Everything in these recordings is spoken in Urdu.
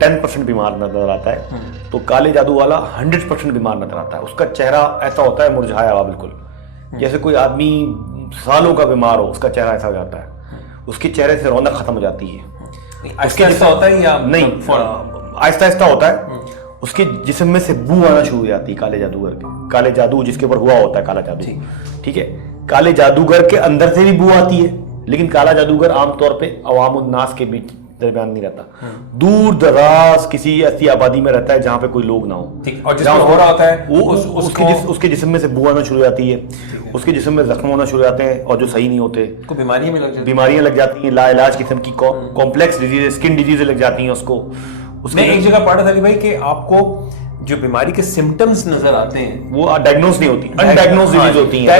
10% بیمار نظر آتا ہے تو کالے جادو والا 100% بیمار نظر آتا ہے. اس کا چہرہ ایسا ہوتا ہے مرجھایا ہوا بالکل, جیسے کوئی آدمی سالوں کا بیمار ہو, اس کا چہرہ ایسا ہو جاتا ہے, اس کے چہرے سے رونق ختم ہو جاتی ہے. آہستہ آہستہ ہوتا ہے یا نہیں, آہستہ آہستہ ہوتا ہے. اس کے جسم میں سے بو آنا شروع ہو جاتی ہے کالے جادوگر کے. کالے جادو جس کے اوپر ہوا ہوتا ہے کالا جادو, ٹھیک ہے, کالے جادوگر کے اندر سے بھی بو آتی ہے, لیکن کالا جادوگر عام طور پہ عوام الناس کے بیچ درمیان نہیں رہتا, دور دراز کسی ایسی آبادی میں رہتا ہے جہاں پہ کوئی لوگ نہ ہو, اور جس ہو رہا ہوتا ہے وہ اس کے جسم میں سے بو آنا شروع ہو جاتی ہے, اس کے جسم میں زخم ہونا شروع ہو جاتے ہیں اور جو صحیح نہیں ہوتے, بیماریاں لگ جاتی ہیں, لا علاج قسم کی کمپلیکس ڈیزیز, اسکن ڈیزیز لگ جاتی ہیں اس کو. میں ایک جگہ پڑھا تھا علی بھائی کہ آپ کو جو بیماری کے سمٹمز نظر آتے ہیں وہ ڈائگنوز نہیں ہوتی, ان ڈائگنوز ڈیزیز ہوتی ہیں.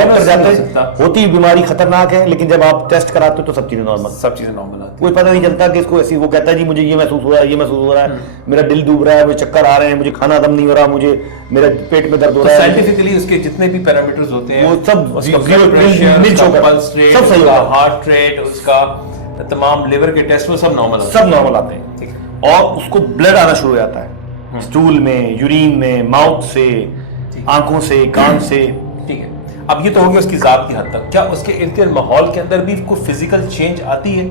ہوتی بیماری خطرناک ہے, لیکن جب آپ ٹیسٹ کراتے ہو تو سب چیزیں نارمل آتی. کوئی پتہ نہیں چلتا کہ اس کو ایسی, وہ کہتا ہے جی مجھے یہ محسوس ہو رہا ہے, یہ محسوس ہو رہا ہے, میرا دل ڈوب رہا ہے, مجھے چکر آ رہے ہیں, مجھے کھانا ہضم نہیں ہو رہا, مجھے میرا پیٹ میں درد ہو رہا ہے. سائنٹیفکلی اس کے جتنے بھی پیرامیٹرز ہوتے ہیں وہ سب صحیح ہوگا, ہارٹ ریٹ, اس کا تمام لیور کے ٹیسٹ وہ سب نارمل آتے ہیں, اور اس کو بلڈ آنا شروع ہو جاتا ہے اسٹول میں, یورین میں, ماؤتھ سے, آنکھوں سے, کان سے. ٹھیک ہے, اب یہ تو ہو گیا اس کی ذات کی حد تک. کیا اس کے ارد گرد ماحول کے اندر بھی کوئی فزیکل چینج آتی ہے؟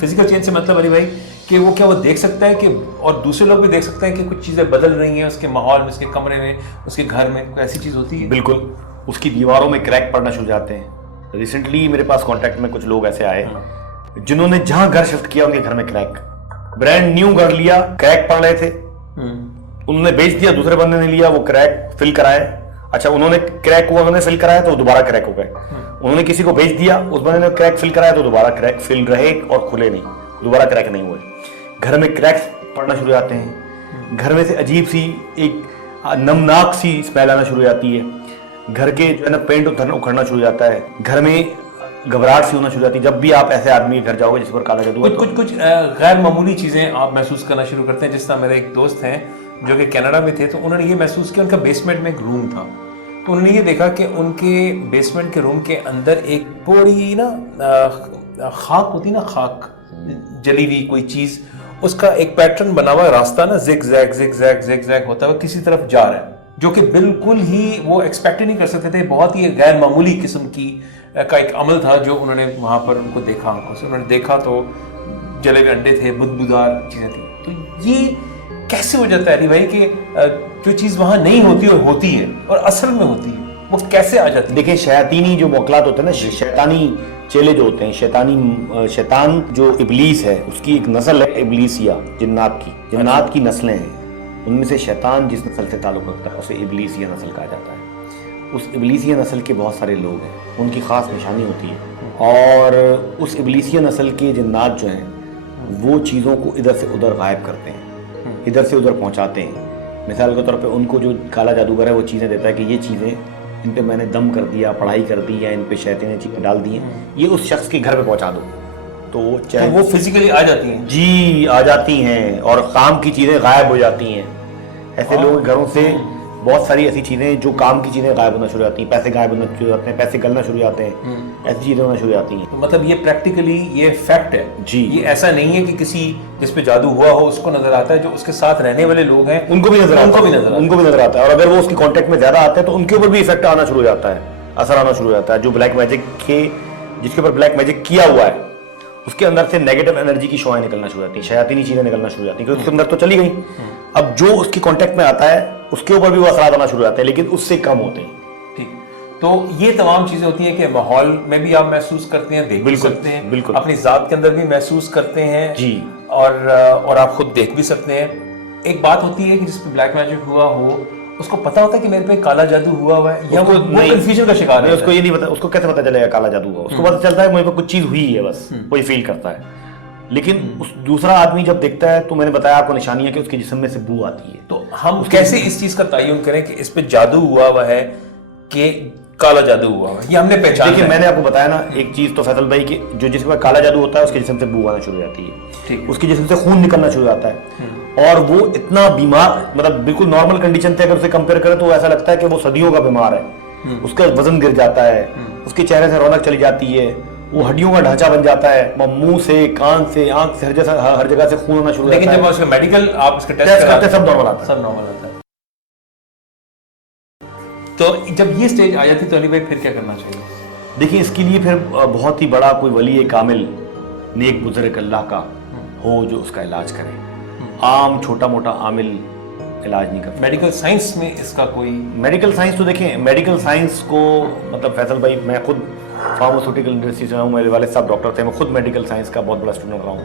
فزیکل چینج سے مطلب علی بھائی کہ وہ کیا وہ دیکھ سکتا ہے کہ, اور دوسرے لوگ بھی دیکھ سکتے ہیں کہ کچھ چیزیں بدل رہی ہیں اس کے ماحول میں, اس کے کمرے میں, اس کے گھر میں, کوئی ایسی چیز ہوتی ہے؟ بالکل, اس کی دیواروں میں کریک پڑنا شروع ہو جاتے ہیں. ریسنٹلی میرے پاس کانٹیکٹ میں کچھ لوگ ایسے آئے جنہوں نے جہاں گھر شفٹ کیا ان کے گھر میں کریک, برانڈ نیو گھر لیا, کریک پڑ رہے تھے, انہوں نے بیچ دیا, دوسرے بندے نے لیا, وہ کریک فل کرائے. اچھا, انہوں نے کریک کو انہوں نے فل کرایا تو دوبارہ کریک ہو گئے. انہوں نے کسی کو بیچ دیا, اس بندے نے کریک فل کرایا تو دوبارہ کریک فل رہے اور کھلے نہیں, دوبارہ کریک نہیں ہوئے. گھر میں کریکس پڑنا شروع ہو جاتے ہیں, گھر میں سے عجیب سی ایک نمناک سی اسمیل آنا شروع ہو جاتی ہے, گھر کے جو ہے نا پینٹ اکھڑنا شروع ہو جاتا ہے, گھر میں گھبراہٹ سی ہونا شروع ہو جاتی ہے. جب بھی آپ ایسے آدمی کے گھر جاؤ گے جس پر کالا جادو ہے, کچھ غیر معمولی چیزیں آپ محسوس کرنا شروع کرتے ہیں. جس طرح میرے ایک دوست ہیں جو کہ کینیڈا میں تھے, تو انہوں نے یہ محسوس کیا, ان کا بیسمنٹ میں ایک روم تھا, تو انہوں نے یہ دیکھا کہ ان کے بیسمنٹ کے روم کے اندر ایک بڑی نا خاک ہوتی نا, خاک جلی ہوئی کوئی چیز, اس کا ایک پیٹرن بنا ہوا راستہ نا, زگ زیگ ہوتا ہے, کسی طرف جا رہا ہے, جو کہ بالکل ہی وہ ایکسپیکٹ نہیں کر سکتے تھے. بہت ہی غیر معمولی قسم کی کا ایک عمل تھا جو انہوں نے وہاں پر ان کو دیکھا آنکھوں سے. انہوں نے دیکھا تو جلے ہوئے انڈے تھے, بدبودار چیزیں تھیں. تو یہ کیسے ہو جاتا ہے علی بھائی کہ جو چیز وہاں نہیں ہوتی اور ہوتی ہے اور اصل میں ہوتی ہے, وہ کیسے آ جاتی ہے؟ دیکھیں, شیاطینی جو موکلات ہوتے ہیں نا, شیطانی چیلے جو ہوتے ہیں, شیطان جو ابلیس ہے اس کی ایک نسل ہے ابلیسیا, جنات کی نسلیں ہیں. ان میں سے شیطان جس نسل سے تعلق رکھتا ہے اسے ابلیسیا نسل کہا جاتا ہے. اس ابلیسیا نسل کے بہت سارے لوگ ہیں, ان کی خاص نشانی ہوتی ہے, اور اس ابلیسیا نسل کے جنات جو ہیں وہ چیزوں کو ادھر سے ادھر غائب کرتے ہیں, ادھر سے ادھر پہنچاتے ہیں. مثال کے طور پہ ان کو جو کالا جادوگر ہے وہ چیزیں دیتا ہے کہ یہ چیزیں ان پہ میں نے دم کر دیا, پڑھائی کر دی, یا ان پہ شیطانی چیزیں ڈال دی ہیں, یہ اس شخص کے گھر پہ پہنچا دو. تو وہ فزیکلی آ جاتی ہیں, جی آ جاتی ہیں, اور کام کی چیزیں غائب ہو جاتی ہیں. ایسے لوگ گھروں سے بہت ساری ایسی چیزیں جو کام کی چیزیں غائب ہونا شروع ہو جاتی ہیں, پیسے غائب ہونا شروع ہو جاتے ہیں, پیسے گلنا شروع ہو جاتے ہیں, ایسی چیزیں ہونا شروع ہو جاتی ہیں. مطلب یہ پریکٹیکلی یہ فیکٹ ہے جی, یہ ایسا نہیں ہے کہ کسی جس پہ جادو ہوا ہو اس کو نظر آتا ہے, جو اس کے ساتھ رہنے والے لوگ ہیں ان کو بھی نظر آتا ہے, اور اگر وہ اس کے کانٹیکٹ میں زیادہ آتے ہیں تو ان کے اوپر بھی افیکٹ آنا شروع ہو جاتا ہے, اثر آنا شروع ہو جاتا ہے. جو بلیک میجک کے جس کے اوپر بلیک میجک کیا ہوا ہے اس کے اندر سے نیگیٹو انرجی کی شعائیں نکلنا شروع ہو جاتی ہیں, شیاطینی چیزیں نکلنا شروع ہو جاتی ہیں, کیونکہ اس کے اندر تو چلی گئی. اب جو اس کے کانٹیکٹ میں آتا ہے اس کے اوپر بھی وہ اثرات آنا شروع ہو جاتے ہیں, لیکن اس سے کم ہوتے ہیں. ٹھیک, تو یہ تمام چیزیں ہوتی ہیں کہ ماحول میں بھی آپ محسوس کرتے ہیں, دیکھ بھی سکتے ہیں, بالکل اپنی ذات کے اندر بھی محسوس کرتے ہیں جی, اور آپ خود دیکھ بھی سکتے ہیں. ایک بات ہوتی ہے کہ جس پہ بلیک میجک ہوا ہو اس کو پتا ہوتا ہے کہ میرے پہ کالا جادو ہوا ہے, یا وہ کنفیوژن کا شکار ہے. اس کو یہ نہیں پتا, اس کو کیسے پتا چلے گا کالا جادو ہوا, اس کو پتا چلتا ہے مجھے پہ کچھ چیز ہوئی ہے, بس وہی فیل کرتا ہے. لیکن دوسرا آدمی جب دیکھتا ہے تو میں نے بتایا آپ کو نشانی ہے کہ اس کے جسم میں سے بو آتی ہے. تو ہم کیسے اس چیز کا تعین کریں کہ اس پہ جادو ہوا ہے کہ کالا جادو ہوا ہے, یہ ہم نے پہچان. دیکھیے میں نے آپ کو بتایا نا ایک چیز تو فیصل بھائی, کہ جو جسم میں کالا جادو ہوتا ہے اس کے جسم سے بو آنا شروع ہو جاتی ہے, اس کے جسم سے خون نکلنا شروع ہو جاتا ہے, اور وہ اتنا بیمار, مطلب بالکل نارمل کنڈیشن تھے اگر اسے کمپیئر کریں تو ایسا لگتا ہے کہ وہ صدیوں کا بیمار ہے. اس کا وزن گر جاتا ہے, اس کے چہرے سے رونق چلی جاتی ہے, وہ ہڈیوں کا ڈھانچہ بن جاتا ہے, منہ سے, کان سے, آنکھ سے, ہر جگہ سے خون ہونا شروع ہو جاتا ہے. لیکن جب اس کا میڈیکل آپ اس کا ٹیسٹ کرتے سب نارمل آتا ہے, سب نارمل آتا ہے. تو جب یہ سٹیج آ جاتی تو علی بھائی پھر کیا کرنا چاہیے؟ دیکھیں اس کے لیے پھر بہت ہی بڑا کوئی ولی کامل نیک بزرگ اللہ کا ہو جو اس کا علاج کرے. عام چھوٹا موٹا عامل علاج نہیں کرتا. میڈیکل سائنس میں اس کا کوئی میڈیکل سائنس تو دیکھیں, میڈیکل سائنس کو مطلب فیصل بھائی, میں خود فارماسیوٹیکل انڈسٹری سے ہوں, میرے والد صاحب ڈاکٹر تھے, میں خود میڈیکل سائنس کا بہت بڑا اسٹوڈنٹ رہا ہوں.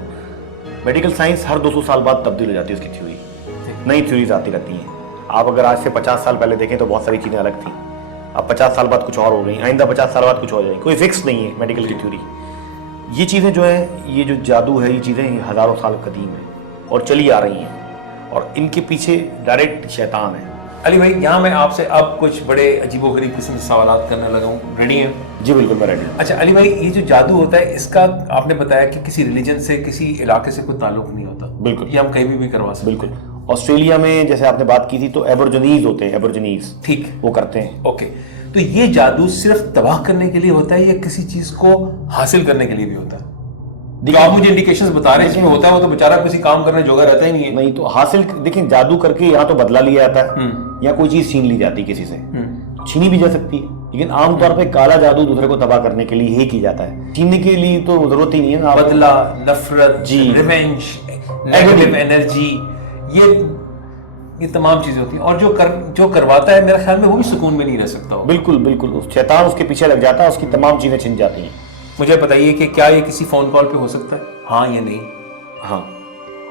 میڈیکل سائنس ہر 200 سال بعد تبدیل ہو جاتی ہے اس کی تھیوری, نئی تھیوریز آتی رہتی ہیں. آپ اگر آج سے 50 سال پہلے دیکھیں تو بہت ساری چیزیں الگ تھیں, اب 50 سال بعد کچھ اور ہو گئی, آئندہ 50 سال بعد کچھ ہو جائے, کوئی فکس نہیں ہے میڈیکل کی تھیوری. یہ چیزیں جو ہیں, یہ جو جادو ہے, یہ چیزیں ہزاروں سال قدیم ہیں اور چلی آ رہی ہیں, اور ان کے پیچھے ڈائریکٹ شیطان ہے. علی بھائی یہاں میں آپ سے اب کچھ بڑے عجیب و غریب قسم کے سوالات کرنے لگا ہوں, ریڈی ہیں؟ جی بالکل میں ریڈی ہوں. اچھا علی بھائی, یہ جو جادو ہوتا ہے اس کا آپ نے بتایا کہ کسی ریلیجن سے, کسی علاقے سے کوئی تعلق نہیں ہوتا. بالکل, یہ ہم کہیں بھی کروا سکتے ہیں. بالکل. آسٹریلیا میں جیسے آپ نے بات کی تھی تو ایبورجنیز ہوتے ہیں, ایبورجنیز, ٹھیک, وہ کرتے ہیں. اوکے. تو یہ جادو صرف تباہ کرنے کے لیے ہوتا ہے یا کسی چیز کو حاصل کرنے کے لیے بھی ہوتا ہے؟ جو آپ مجھے انڈیکیشنز بتا رہے ہیں اس میں ہوتا ہے, وہ تو بیچارہ کسی کام کرنے جوگا رہتا ہی نہیں ہے. نہیں تو حاصل, دیکھیں جادو کر کے یہاں تو بدلا لیا جاتا ہے, یا کوئی چیز چھین لی جاتی ہے کسی سے, چھینی بھی جا سکتی ہے, لیکن عام طور پہ کالا جادو دوسرے کو تباہ کرنے کے لیے ہی کی جاتا ہے. چھیننے کے لیے تو ضرورت ہی نہیں ہے. بدلہ, نفرت, ریونج, نیگیٹو انرجی, یہ تمام چیزیں ہوتی ہیں, اور جو کرواتا ہے میرے خیال میں وہ بھی سکون میں نہیں رہ سکتا. بالکل بالکل, شیطان اس کے پیچھے لگ جاتا ہے, اس کی تمام چیزیں چھن جاتی ہیں. مجھے بتائیے کہ کیا یہ کسی فون کال پہ ہو سکتا ہے؟ ہاں یا نہیں؟ ہاں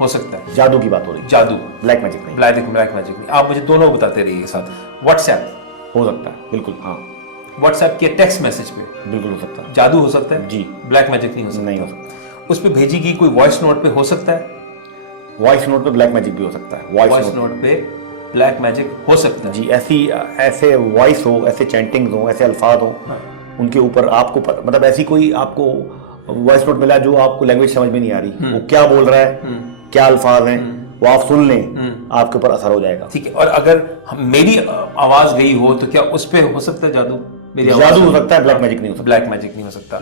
ہو سکتا ہے. جادو کی بات ہو رہی ہے, جادو, بلیک میجک نہیں. بلیک میجک نہیں. آپ مجھے دونوں بتاتے رہیے ساتھ. واٹس ایپ ہو سکتا ہے, بالکل. ہاں واٹس ایپ کے ٹیکسٹ میسج پہ بالکل ہو سکتا ہے. جادو ہو سکتا ہے جی, بلیک میجک نہیں ہو سکتا. نہیں ہو سکتا. اس پہ بھیجی گئی کوئی وائس نوٹ پہ ہو سکتا ہے؟ وائس نوٹ پہ بلیک میجک بھی ہو سکتا ہے. وائس نوٹ پہ بلیک میجک ہو سکتا ہے. جی, ایسے وائس ہو, ایسے چینٹنگز ہوں, ایسے الفاظ ہوں, ان کے اوپر آپ کو مطلب ایسی کوئی آپ کو وائس نوٹ ملا جو آپ کو لینگویج سمجھ میں نہیں آ رہی, وہ کیا بول رہا ہے, کیا الفاظ ہیں, وہ آپ سن لیں, آپ کے اوپر اثر ہو جائے گا. ٹھیک ہے. اور اگر میری آواز گئی ہو تو کیا اس پہ ہو سکتا ہے جادو؟ جادو ہو سکتا ہے, بلیک میجک نہیں ہو سکتا. بلیک میجک نہیں ہو سکتا.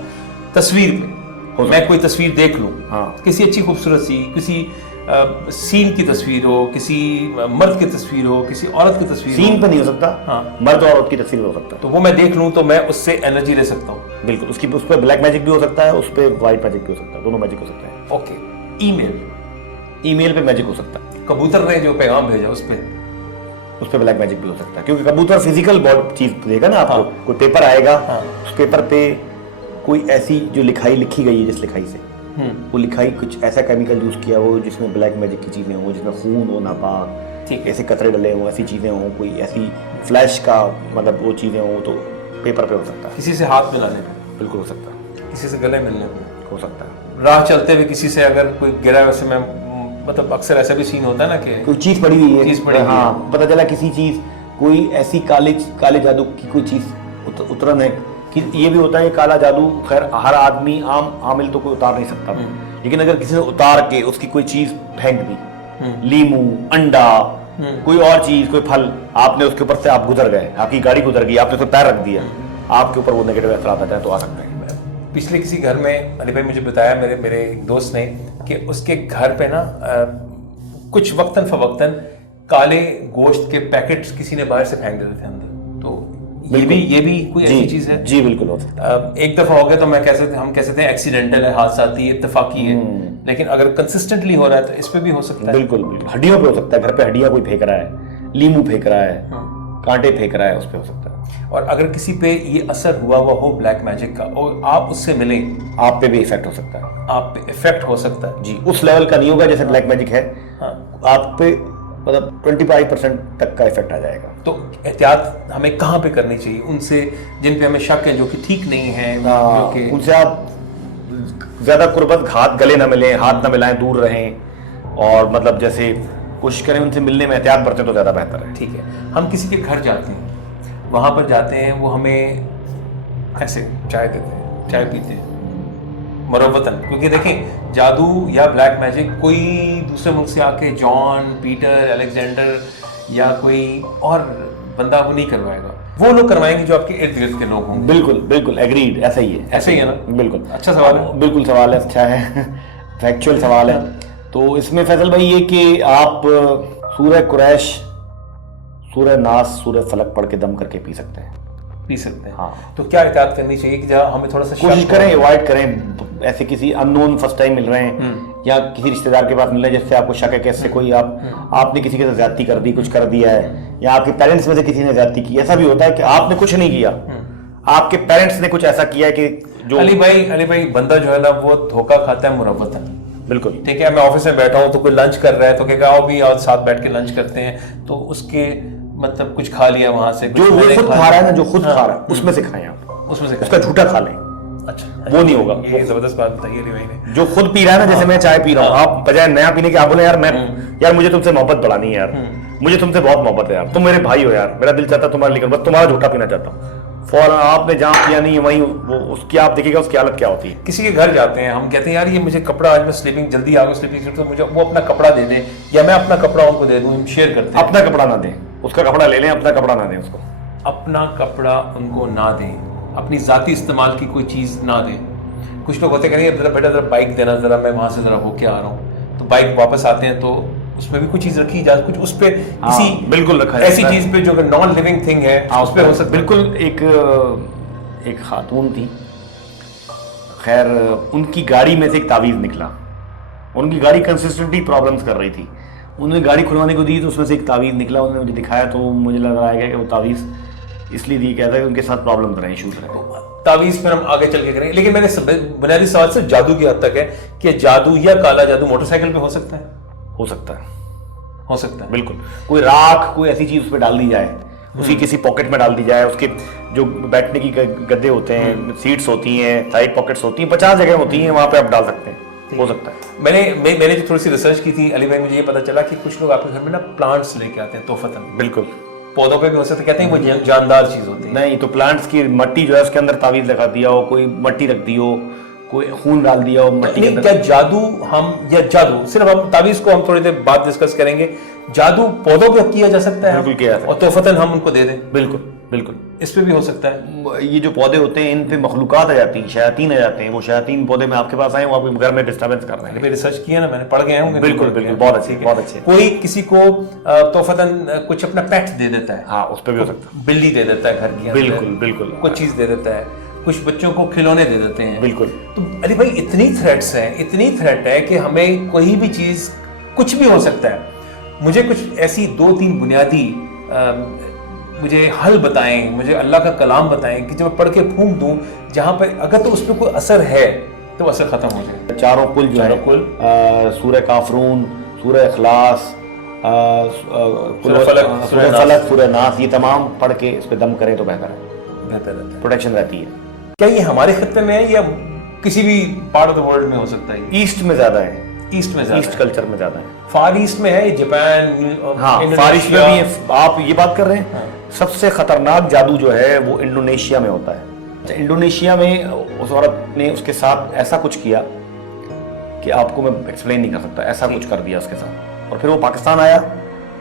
تصویر پہ میں کوئی تصویر دیکھ لوں, کسی اچھی خوبصورت سی, کسی سین کی تصویر ہو, کسی مرد کی تصویر ہو, کسی عورت کی تصویر, سین پہ نہیں ہو سکتا, مرد اور عورت کی تصویر ہو سکتا ہے. تو وہ میں دیکھ لوں تو میں اس سے انرجی لے سکتا ہوں. بالکل, اس پہ بلیک میجک بھی ہو سکتا ہے, اس پہ وائٹ میجک بھی ہو سکتا ہے, دونوں میجک ہو سکتے ہیں. اوکے. ای میل پہ میجک ہو سکتا ہے. کبوتر نے جو پیغام بھیجا اس پہ بلیک میجک بھی ہو سکتا ہے, کیونکہ کبوتر فزیکل چیز دے گا نا آپ کو. کوئی پیپر آئے گا, اس پیپر پہ کوئی ایسی جو لکھی گئی ہے, جس لکھائی سے وہ لکھائی کچھ ایسا کیمیکل یوز کیا ہو جس میں بلیک میجک کی چیزیں ہوں, جس میں خون ہو ناپاک, ایسے قطرے ڈلے ہوں, ایسی چیزیں ہوں, کوئی ایسی فلیش کا مطلب وہ چیزیں ہوں, تو پیپر پہ ہو سکتا ہے. کسی سے ہاتھ ملانے پہ بالکل ہو سکتا ہے. کسی سے گلے ملنے پہ ہو سکتا ہے. راہ چلتے ہوئے کسی سے اگر کوئی گرا, ویسے میں مطلب اکثر ایسا بھی سین ہوتا ہے نا کہ کوئی چیز پڑی ہوئی ہے, ہاں پتہ چلا کسی چیز, کوئی ایسی کالے جادو کی کوئی چیز اترن ہے. یہ بھی ہوتا ہے کالا جادو, خیر ہر آدمی عام عامل تو کوئی اتار نہیں سکتا, لیکن اگر کسی نے اتار کے اس کی کوئی چیز پھینک دی, لیمو, انڈا, کوئی اور چیز, کوئی پھل, آپ نے اس کے اوپر سے آپ گزر گئے, آپ کی گاڑی گزر گئی, آپ نے اس پہ پیر رکھ دیا, آپ کے اوپر وہ نیگیٹو اثرات آتے ہیں تو آ سکتے ہیں. پچھلے کسی گھر میں علی بھائی مجھے بتایا میرے ایک دوست نے کہ اس کے گھر پہ نا کچھ وقتاً فوقتاً کالے گوشت کے پیکٹس کسی نے باہر سے پھینک دیتے تھے اندر. تو یہ بھی کوئی ایسی چیز ہے؟ جی بالکل ہو سکتا ہے. ایک دفعہ ہو گیا تو ہم کہہ سکتے ہیں ایکسیڈنٹل ہے, حادثاتی ہے, اتفاقی ہے, لیکن اگر کنسسٹنٹلی ہو رہا ہے تو اس پہ بھی ہو سکتا ہے. بالکل بالکل, ہڈیوں پہ ہو سکتا ہے, گھر پہ ہڈیاں کوئی پھینک رہا ہے, لیمو پھینک رہا ہے, کانٹے پھینک رہا ہے, اس پہ ہو سکتا ہے. اور اگر کسی پہ یہ اثر ہوا ہو بلیک میجک کا اور آپ اس سے ملیں, آپ پہ بھی افیکٹ ہو سکتا ہے. آپ پہ افیکٹ ہو سکتا ہے. جی, اس لیول کا نہیں ہوگا جیسے بلیک میجک ہے, آپ پہ مطلب 25% تک کا افیکٹ آ جائے گا. تو احتیاط ہمیں کہاں پہ کرنی چاہیے ان سے جن پہ ہمیں شک ہے, جو کہ ٹھیک نہیں ہے, ان سے آپ زیادہ قربت, ہاتھ گلے نہ ملیں, ہاتھ نہ ملائیں, دور رہیں, اور مطلب جیسے کوشش کریں ان سے ملنے میں احتیاط برتیں تو زیادہ بہتر ہے. ٹھیک ہے. ہم کسی کے گھر جاتے ہیں, وہاں پر جاتے ہیں, وہ ہمیں ایسے چائے دیتے ہیں, چائے پیتے ہیں مروتاً, کیونکہ دیکھیں جادو یا بلیک میجک کوئی دوسرے ملک سے آ کے جان, پیٹر, الیگزینڈر یا کوئی اور بندہ وہ نہیں کروائے گا. وہ لوگ کروائیں گے جو آپ کے ارد گرد کے لوگ ہوں گے. بالکل بالکل ایگریڈ, ایسا ہی ہے, ایسے ہی ہے نا. بالکل اچھا سوال ہے. بالکل سوال ہے, اچھا ہے, فیکچوئل سوال ہے. تو اس میں فیصل بھائی یہ کہ آپ سورہ قریش, سورہ ناس, سورہ فلق پڑھ کے دم کر کے پی سکتے ہیں. پی سکتے ہیں. ہاں. تو کیا احتیاط کرنی چاہیے کہ جہاں ہمیں تھوڑا سا کوشش کریں اوائڈ کریں, ایسے کسی ان نون فرسٹ ٹائم مل رہے ہیں یا کسی رشتہ دار کے پاس مل رہے ہیں جس سے آپ کو شک ہے کہ اس سے کوئی آپ نے کسی کے ساتھ زیادتی کر دی, کچھ کر دیا ہے, یا آپ کے پیرنٹس میں سے کسی نے زیادتی کی. ایسا بھی ہوتا ہے کہ آپ نے کچھ نہیں کیا, آپ کے پیرنٹس نے کچھ ایسا کیا ہے کہ جو علی بھائی بندہ جو ہے نا وہ دھوکہ کھاتا ہے مروتاً. بالکل ٹھیک ہے, میں آفس میں بیٹھا ہوں تو کوئی لنچ کر رہا ہے تو کہ آؤ بھی آؤ ساتھ بیٹھ کے لنچ کرتے ہیں, تو اس کے مطلب کچھ کھا لیا وہاں سے, جو وہ خود کھا رہا ہے نا, جو خود کھا رہا ہے اس میں سے کھائیں آپ, اس میں سے اس کا جھوٹا کھا لیں. اچھا وہ نہیں ہوگا. یہ زبردست بات بتائی علی بھائی نے. جو خود پی رہا ہے نا, جیسے میں چائے پی رہا ہوں, آپ بجائے نیا پینے کے آپ بولے یار مجھے تم سے محبت بڑھانی ہے, یار مجھے تم سے بہت محبت ہے, یار تم میرے بھائی ہو, یار میرا دل چاہتا ہے تمہارے لیے بس تمہارا جھوٹا پینا چاہتا ہوں. فوراً آپ نے جہاں پیا نہیں ہے وہیں اس کی آپ دیکھیے گا اس کی حالت کیا ہوتی ہے. کسی کے گھر جاتے ہیں, ہم کہتے ہیں یار یہ مجھے کپڑا, آج میں سلیپنگ جلدی آ گئی سلیپنگ, تو مجھے وہ اپنا کپڑا دے دیں یا میں اپنا کپڑا ان کو دے دوں, ہم شیئر کرتے ہیں. اپنا کپڑا نہ دیں, اس کا کپڑا لے لیں, اپنا کپڑا نہ دیں اس کو. اپنا کپڑا ان کو نہ دیں, اپنی ذاتی استعمال کی کوئی چیز نہ دیں. کچھ لوگ ہوتے کہیں ذرا بیٹا ذرا بائک دینا, ذرا میں وہاں سے ذرا ہو کے آ رہا ہوں, تو بائک واپس آتے ہیں تو اس میں بھی کوئی چیز رکھی جائے, کچھ اس پہ کسی بالکل رکھا ایسی چیز پہ جو کہ نان لیونگ تھنگ ہے اس پہ ہو سکتا. بالکل. ایک خاتون تھی, خیر ان کی گاڑی میں سے ایک تعویذ نکلا, ان کی گاڑی کنسسٹنٹلی پرابلمس کر رہی تھی, انہوں نے گاڑی کھلوانے کو دی تو اس میں سے ایک تعویذ نکلا, انہوں نے مجھے دکھایا تو مجھے لگ رہا ہے کہ وہ تعویذ اس لیے دی کہتا ہے کہ ان کے ساتھ پرابلم رہے, ایشوز رہے. تعویذ پھر ہم آگے چل کے کریں, لیکن میں نے بنیادی سوال صرف جادو کی حد تک ہے کہ جادو یا کالا جادو موٹر سائیکل پہ ہو سکتا ہے. ہو سکتا ہے, ہو سکتا ہے بالکل. کوئی راکھ, کوئی ایسی چیز اس پہ ڈال دی جائے, اسی کسی پاکٹ میں ڈال دی جائے, اس کے جو بیٹھنے کی گدے ہوتے ہیں, سیٹس ہوتی ہیں, سائڈ پاکٹس ہوتی ہیں, 50 جگہ ہوتی ہیں, وہاں پہ آپ ڈال سکتے ہیں. ہو سکتا ہے. میں نے جو تھوڑی سی ریسرچ کی تھی علی بھائی, مجھے یہ پتا چلا کہ کچھ لوگ آپ کے گھر میں نا پلانٹس لے کے آتے ہیں تحفتاً. بالکل. پودوں پہ بھی ہو سکتا ہے, کہتے ہیں وہ جاندار چیز ہوتی ہے. نہیں تو پلانٹس کی مٹی جو ہے اس کے اندر تعویذ لگا دیا ہو, کوئی مٹی رکھ دی ہو, کوئی خون ڈال دیا ہو مٹی کے اندر. کیا جادو جادو صرف ہم تعویذ کو ہم تھوڑی دیر بعد ڈسکس کریں گے, جادو پودوں پہ کیا جا سکتا ہے. بالکل کیا ہے, اور تحفتاً ہم ان کو دے دیں. بالکل بالکل. اس پہ بھی ہو سکتا ہے. یہ جو پودے ہوتے ہیں ان پہ مخلوقات آ جاتی ہیں, شیاطین آ جاتے ہیں, وہ شیاطین پودے میں آپ کے پاس آئے, وہ آپ کے گھر میں ڈسٹربنس کر رہے ہیں. ریسرچ کیا نا میں نے, پڑھ گئے ہوں گے. بالکل بالکل, بہت اچھی بہت اچھے. کوئی کسی کو تحفتاً کچھ اپنا پیٹ دے دیتا ہے, ہاں اس پہ بھی ہو سکتا ہے. بلی دے دیتا ہے گھر کی, بالکل بالکل. کچھ چیز دے دیتا ہے, کچھ بچوں کو کھلونے دے دیتے ہیں. بالکل. تو علی بھائی اتنی تھریٹس ہیں, اتنی تھریٹ ہے کہ ہمیں کوئی بھی چیز کچھ بھی ہو سکتا ہے. مجھے کچھ ایسی 2-3 بنیادی مجھے حل بتائیں, مجھے اللہ کا کلام بتائیں کہ جب میں پڑھ کے پھونک دوں جہاں پہ اگر تو اس پہ کوئی اثر ہے تو اثر ختم ہو جائے. چاروں کل جو ہے, سورہ کافرون, سورہ اخلاص, سورہ فلق, سورہ ناس, یہ تمام پڑھ کے اس پہ دم کریں تو بہتر ہے, بہتر رہتا ہے, پروٹیکشن رہتی ہے. کیا یہ ہمارے خطے میں ہے یا کسی بھی پارٹ آف دا ورلڈ میں ہو سکتا ہے؟ ایسٹ میں زیادہ ہے, ایسٹ میں زیادہ, ایسٹ کلچر میں زیادہ ہے. فار ایسٹ میں ہے, جاپان, ہاں فار ایسٹ میں بھی ہے. آپ یہ بات کر رہے ہیں, سب سے خطرناک جادو جو ہے وہ انڈونیشیا میں ہوتا ہے. انڈونیشیا میں اس عورت نے اس کے ساتھ ایسا کچھ کیا کہ آپ کو میں ایکسپلین نہیں کر سکتا, ایسا کچھ کر دیا اس کے ساتھ. اور پھر وہ پاکستان آیا,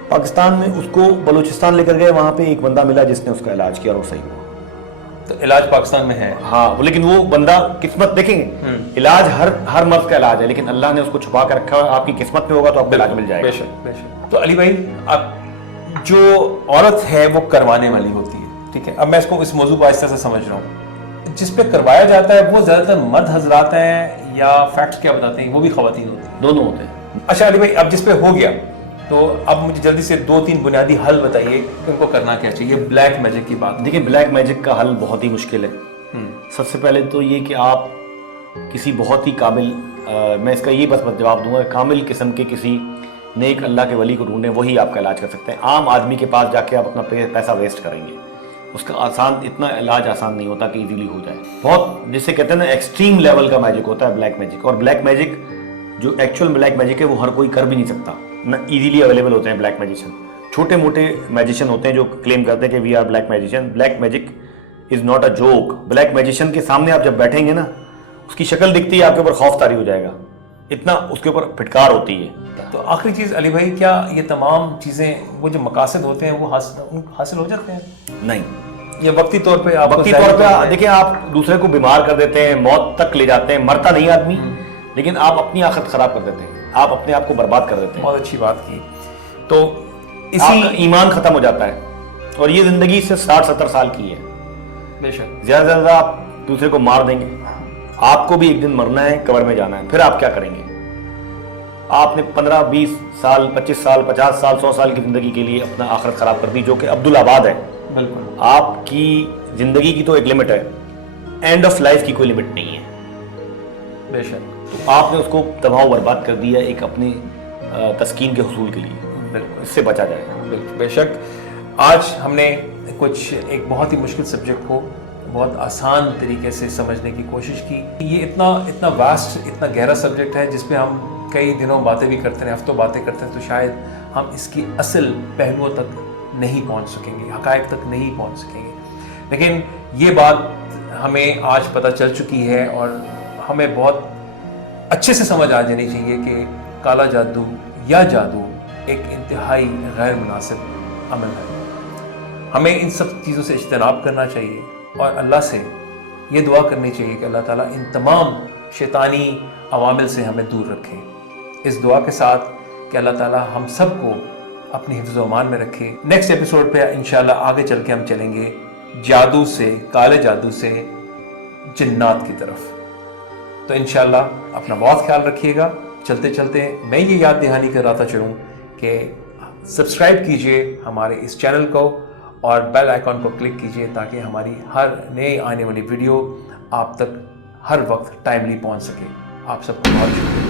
پاکستان میں اس کو بلوچستان لے کر گئے, وہاں پہ ایک بندہ ملا جس نے اس کا علاج کیا اور وہ صحیح ہوا. تو علاج پاکستان میں ہے, ہاں, لیکن وہ بندہ قسمت دیکھیں گے, علاج ہر مرض کا علاج ہے, لیکن اللہ نے اس کو چھپا کر رکھا ہے. آپ کی قسمت میں ہوگا تو آپ کو علاج مل جائے گا. بے شک بے شک. تو علی بھائی اب جو عورت ہے وہ کروانے والی ہوتی ہے, ٹھیک ہے, اب میں اس کو اس موضوع کو آہستہ سے سمجھ رہا ہوں. جس پہ کروایا جاتا ہے وہ زیادہ تر مرد حضرات ہیں یا فیکٹس کیا بتاتے ہیں وہ بھی خواتین ہوتی ہیں؟ دونوں ہوتے ہیں. اچھا علی بھائی, اب جس پہ ہو گیا تو اب مجھے جلدی سے 2-3 بنیادی حل بتائیے کہ ان کو کرنا کیا چاہیے. بلیک میجک کی بات, دیکھیں بلیک میجک کا حل بہت ہی مشکل ہے. سب سے پہلے تو یہ کہ آپ کسی بہت ہی قابل, میں اس کا یہ بس جواب دوں گا, کامل قسم کے کسی نیک اللہ کے ولی کو ڈھونڈیں, وہی آپ کا علاج کر سکتے ہیں. عام آدمی کے پاس جا کے آپ اپنا پیسہ ویسٹ کریں گے, اس کا اتنا علاج آسان نہیں ہوتا کہ ایزیلی ہو جائے. بہت جسے کہتے ہیں نا ایکسٹریم لیول کا میجک ہوتا ہے بلیک میجک. اور بلیک میجک جو ایکچوئل بلیک میجک ہے وہ ہر کوئی کر بھی نہیں سکتا, نہ ایزیلی اویلیبل ہوتے ہیں بلیک میجیشین. چھوٹے موٹے میجیشین ہوتے ہیں جو کلیم کرتے ہیں کہ we are black magician. Black magic is not a joke. Black magician کے سامنے آپ جب بیٹھیں گے نا, اس کی شکل دکھتی ہے آپ کے اوپر خوف طاری ہو جائے گا, اتنا اس کے اوپر پھٹکار ہوتی ہے. تو آخری چیز علی بھائی, کیا یہ تمام چیزیں وہ جو مقاصد ہوتے ہیں وہ حاصل ہو جاتے ہیں؟ نہیں, یہ وقتی طور پہ آپ وقتی طور پہ دیکھیں آپ دوسرے کو بیمار کر دیتے ہیں, موت تک لے جاتے ہیں, مرتا نہیں آدمی, لیکن آپ اپنی آخرت خراب کر دیتے ہیں, آپ اپنے آپ کو برباد کر دیتے ہیں. بہت اچھی بات کی. تو اسی ایمان ختم ہو جاتا ہے, اور یہ زندگی سے 60-70 سال کی ہے. بے شک زیادہ سے زیادہ آپ دوسرے کو مار دیں گے, آپ کو بھی ایک دن مرنا ہے, قبر میں جانا ہے, پھر آپ کیا کریں گے؟ آپ نے 15-20 سال 25 سال 50 سال 100 سال کی زندگی کے لیے اپنا آخرت خراب کر دی, جو کہ عبدالآباد ہے. بالکل. آپ کی زندگی کی تو ایک لمٹ ہے, اینڈ آف لائف کی کوئی لمٹ نہیں ہے. بے شک. تو آپ نے اس کو تباہ و برباد کر دیا ایک اپنی تسکین کے حصول کے لیے. بالکل, اس سے بچا جائے. بالکل بے شک. آج ہم نے ایک بہت ہی مشکل سبجیکٹ کو بہت آسان طریقے سے سمجھنے کی کوشش کی. یہ اتنا واسٹ, اتنا گہرا سبجیکٹ ہے جس پہ ہم کئی دنوں باتیں بھی کرتے ہیں, ہفتوں باتیں کرتے ہیں, تو شاید ہم اس کی اصل پہلوؤں تک نہیں پہنچ سکیں گے, حقائق تک نہیں پہنچ سکیں گے. لیکن یہ بات ہمیں آج پتہ چل چکی ہے, اور ہمیں بہت اچھے سے سمجھ آ جانی چاہیے کہ کالا جادو یا جادو ایک انتہائی غیر مناسب عمل ہے. ہمیں ان سب چیزوں سے اجتناب کرنا چاہیے, اور اللہ سے یہ دعا کرنی چاہیے کہ اللہ تعالیٰ ان تمام شیطانی عوامل سے ہمیں دور رکھے. اس دعا کے ساتھ کہ اللہ تعالیٰ ہم سب کو اپنی حفظ و امان میں رکھے. نیکسٹ ایپیسوڈ پہ انشاءاللہ آگے چل کے ہم چلیں گے جادو سے, کالے جادو سے جنات کی طرف. تو انشاءاللہ اپنا بہت خیال رکھیے گا. چلتے چلتے میں یہ یاد دہانی کراتا چلوں کہ سبسکرائب کیجئے ہمارے اس چینل کو, اور بیل آئیکن کو کلک کیجئے تاکہ ہماری ہر نئے آنے والی ویڈیو آپ تک ہر وقت ٹائملی پہنچ سکے. آپ سب کو بہت شکریہ.